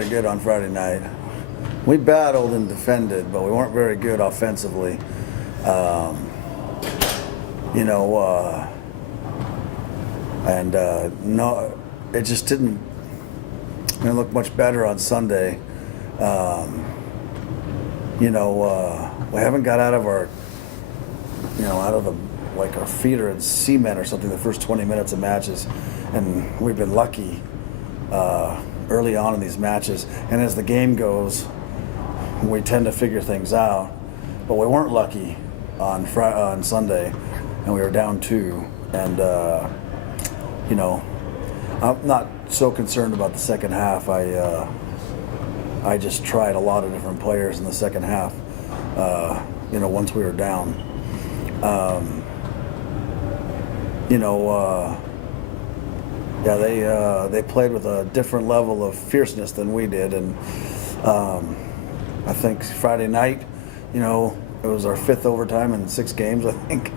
very good on Friday night. We battled and defended, but we weren't very good offensively. No, it just didn't look much better on Sunday. We haven't got out of our, our feet are in cement or something the first 20 minutes of matches, and we've been lucky early on in these matches. And as the game goes, we tend to figure things out. But we weren't lucky on Sunday, and we were down 2. And I'm not so concerned about the second half. I just tried a lot of different players in the second half. Once we were down. They played with a different level of fierceness than we did, and I think Friday night, it was our 5th overtime in 6 games, I think,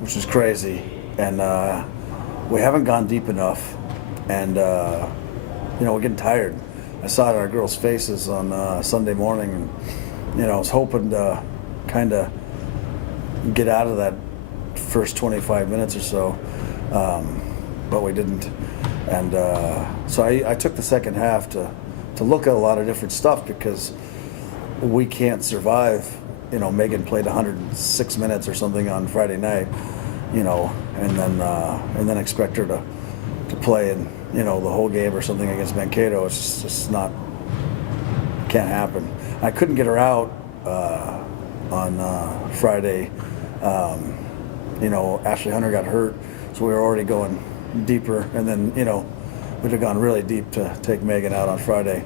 which is crazy, and we haven't gone deep enough, and we're getting tired. I saw it in our girls' faces on Sunday morning, and I was hoping to kind of get out of that first 25 minutes or so, but we didn't. And so I took the second half to look at a lot of different stuff, because we can't survive. Megan played 106 minutes or something on Friday night, and then expect her to play in the whole game or something against Mankato. It's just not, can't happen. I couldn't get her out on Friday. Ashley Hunter got hurt, so we were already going deeper, and then we'd have gone really deep to take Megan out on Friday.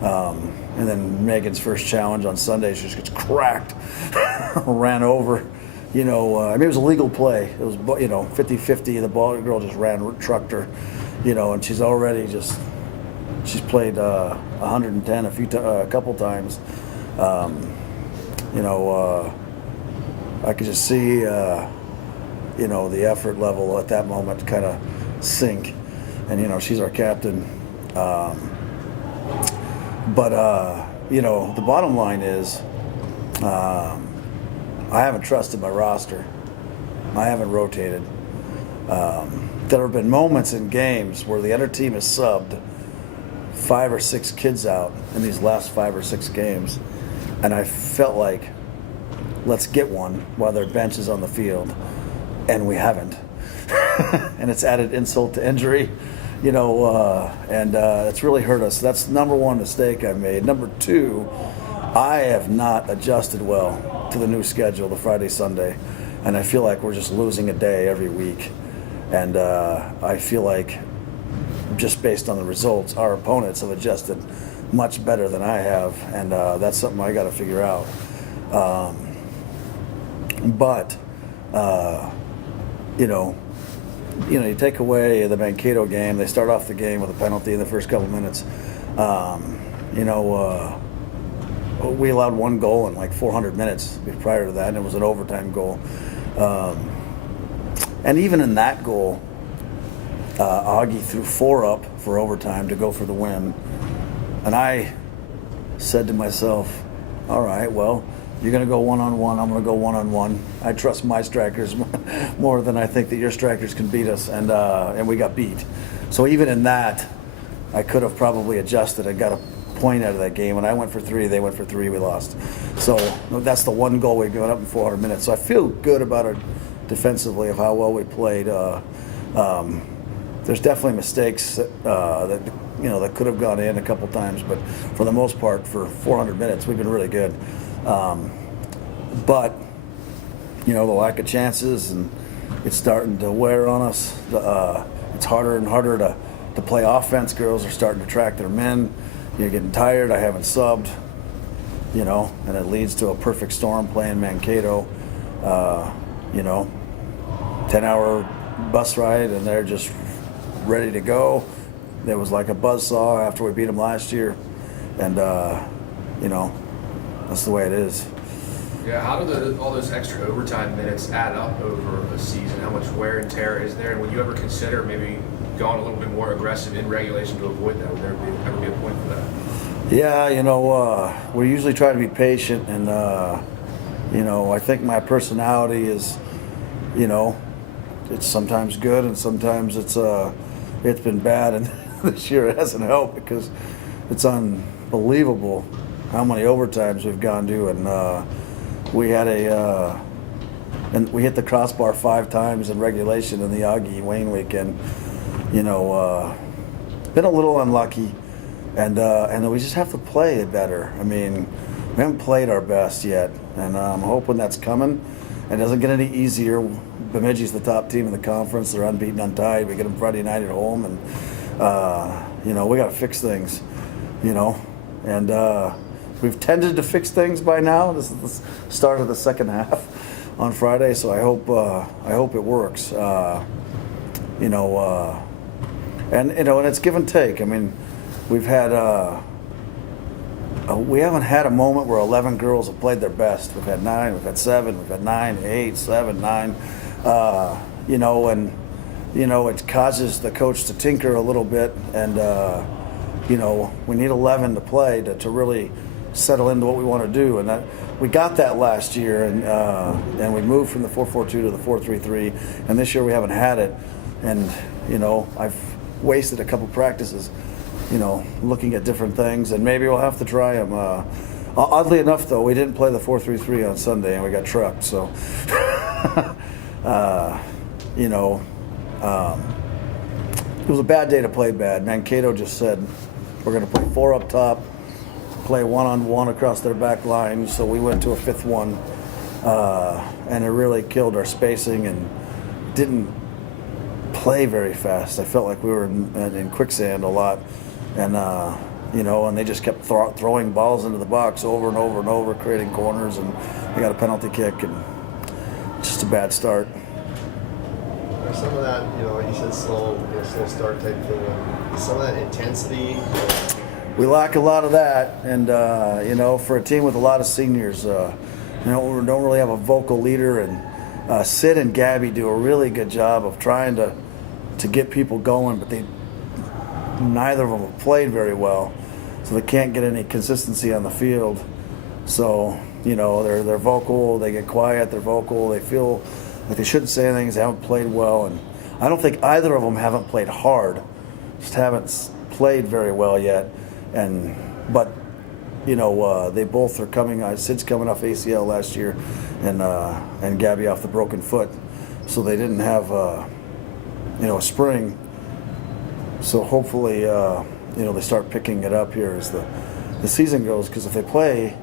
And then Megan's first challenge on Sunday, she just gets cracked, ran over. It was a legal play. It was 50-50. The girl just trucked her, and she's already she's played 110 a couple times. I could just see the effort level at that moment kind of sink, and she's our captain. But the bottom line is, I haven't trusted my roster. I haven't rotated. There have been moments in games where the other team has subbed 5 or 6 kids out in these last 5 or 6 games, and I felt like, let's get one while their bench is on the field, and we haven't. And it's added insult to injury. And it's really hurt us. That's number 1 mistake I made. Number 2, I have not adjusted well to the new schedule, the Friday, Sunday, and I feel like we're just losing a day every week. And I feel like, just based on the results, our opponents have adjusted much better than I have, and that's something I got to figure out. You take away the Mankato game. They start off the game with a penalty in the first couple minutes. We allowed 1 goal in like 400 minutes prior to that, and it was an overtime goal. And even in that goal, Augie threw 4 up for overtime to go for the win. And I said to myself, all right, well, you're going to go one-on-one, I'm going to go one-on-one. I trust my strikers more than I think that your strikers can beat us, and we got beat. So even in that, I could have probably adjusted. I got a point out of that game. When I went for 3, they went for 3, we lost. So that's the 1 goal we've given up in 400 minutes. So I feel good about it defensively, of how well we played. There's definitely mistakes that could have gone in a couple times, but for the most part, for 400 minutes, we've been really good. But the lack of chances, and it's starting to wear on us. It's harder and harder to play offense. Girls are starting to track their men. You're getting tired. I haven't subbed, and it leads to a perfect storm playing Mankato. 10-hour bus ride, and they're just ready to go. It was like a buzzsaw after we beat them last year, and that's the way it is. Yeah, how do all those extra overtime minutes add up over a season? How much wear and tear is there? And would you ever consider maybe gone a little bit more aggressive in regulation to avoid that? Would there ever be a point for that? Yeah, we usually try to be patient, and I think my personality is, it's sometimes good and sometimes it's been bad, and this year it hasn't helped because it's unbelievable how many overtimes we've gone to, and we had and we hit the crossbar 5 times in regulation in the Augie Wayne weekend. Been a little unlucky, and we just have to play it better. I mean, we haven't played our best yet, and I'm hoping that's coming. It doesn't get any easier. Bemidji's the top team in the conference. They're unbeaten, untied. We get them Friday night at home, and we got to fix things. And we've tended to fix things by now. This is the start of the second half on Friday, so I hope it works. And it's give and take. I mean, we haven't had a moment where 11 girls have played their best. We've had 9, we've had 7, we've had 9, 8, 7, 9. It causes the coach to tinker a little bit, and we need 11 to play to really settle into what we want to do, and that we got that last year, and we moved from the 4-4-2 to the 4-3-3, and this year we haven't had it, and I've wasted a couple practices, looking at different things, and maybe we'll have to try them. Oddly enough, though, we didn't play the 4-3-3 on Sunday, and we got trucked, so it was a bad day to play bad. Mankato just said we're going to play 4 up top, play 1-on-1 across their back line, so we went to a 5th one, and it really killed our spacing and didn't play very fast. I felt like we were in quicksand a lot, and and they just kept throwing balls into the box over and over and over, creating corners, and they got a penalty kick, and just a bad start. Some of that, you said slow start type thing. Some of that intensity. We lack a lot of that, and for a team with a lot of seniors, we don't really have a vocal leader, and Sid and Gabby do a really good job of trying to get people going, but neither of them have played very well, so they can't get any consistency on the field. So they're vocal, they get quiet, they're vocal, they feel like they shouldn't say anything, they haven't played well, and I don't think either of them haven't played hard, just haven't played very well yet. But they both are coming. Sid's coming off ACL last year, and Gabby off the broken foot, so they didn't have a spring. So hopefully they start picking it up here as the season goes, because if they play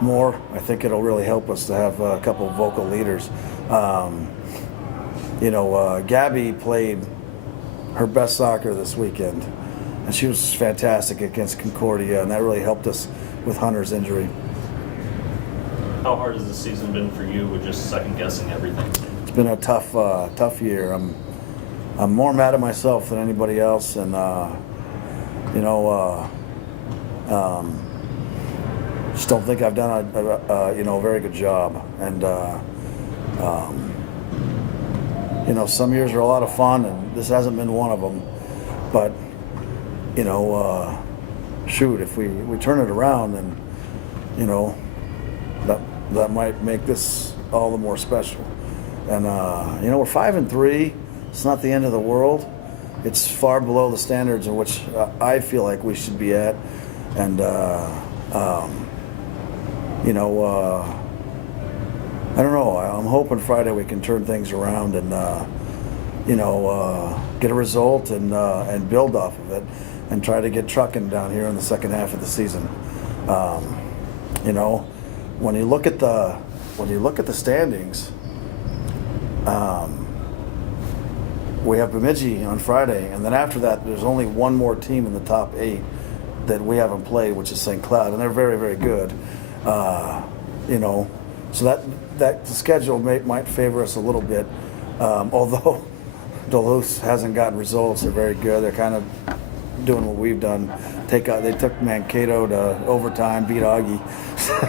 more, I think it'll really help us to have a couple of vocal leaders. Gabby played her best soccer this weekend, and she was fantastic against Concordia, and that really helped us with Hunter's injury. How hard has the season been for you with just second guessing everything? It's been a tough year. I'm more mad at myself than anybody else, and just don't think I've done a very good job. And some years are a lot of fun, and this hasn't been one of them. But if we turn it around, then that might make this all the more special. And we're 5-3. It's not the end of the world. It's far below the standards in which I feel like we should be at. And I don't know. I'm hoping Friday we can turn things around and get a result and build off of it, and try to get trucking down here in the second half of the season. When you look at the standings, we have Bemidji on Friday, and then after that, there's only one more team in the top 8 that we haven't played, which is St. Cloud, and they're very, very good. So that the schedule might favor us a little bit, although Duluth hasn't gotten results. They're very good. They're kind of doing what we've done. They took Mankato to overtime, beat Augie,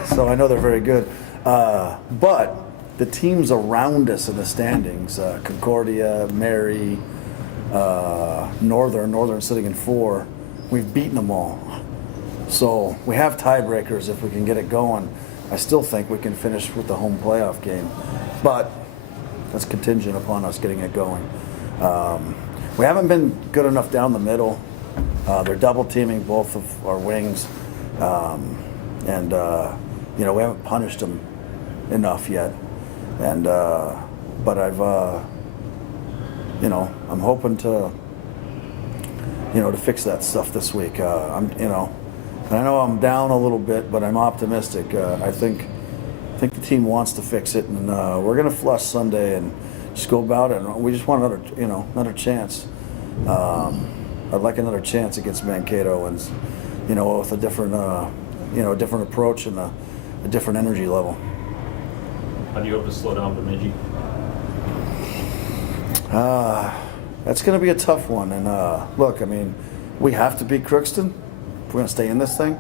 so I know they're very good. But the teams around us in the standings, Concordia, Mary, Northern sitting in 4. We've beaten them all. So we have tiebreakers if we can get it going. I still think we can finish with the home playoff game, but that's contingent upon us getting it going. We haven't been good enough down the middle. They're double teaming both of our wings, and we haven't punished them enough yet. And but I'm hoping to fix that stuff this week. And I know I'm down a little bit, but I'm optimistic. I think the team wants to fix it, and we're going to flush Sunday and just go about it. And we just want another chance. I'd like another chance against Mankato, and with a different different approach and a different energy level. How do you hope to slow down Bemidji? That's going to be a tough one. And look, I mean, we have to beat Crookston if we're going to stay in this thing.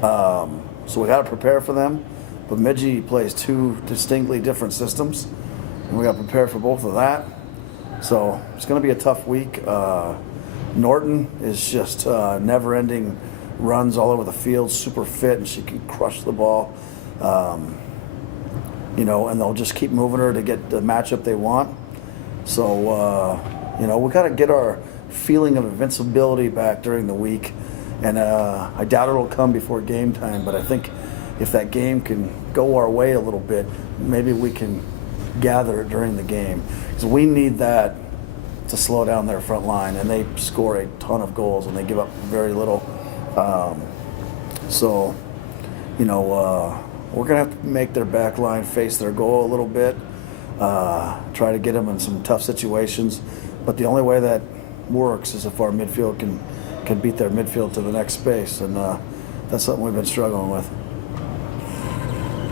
So we got to prepare for them. Bemidji plays 2 distinctly different systems, and we got to prepare for both of that. So it's going to be a tough week. Norton is just never-ending runs all over the field, super fit, and she can crush the ball. And they'll just keep moving her to get the matchup they want. So, we got to get our feeling of invincibility back during the week. And I doubt it'll come before game time, but I think if that game can go our way a little bit, maybe we can gather it during the game. Because we need that to slow down their front line, and they score a ton of goals and they give up very little. We're going to have to make their back line face their goal a little bit, try to get them in some tough situations. But the only way that works is if our midfield can beat their midfield to the next space, and that's something we've been struggling with.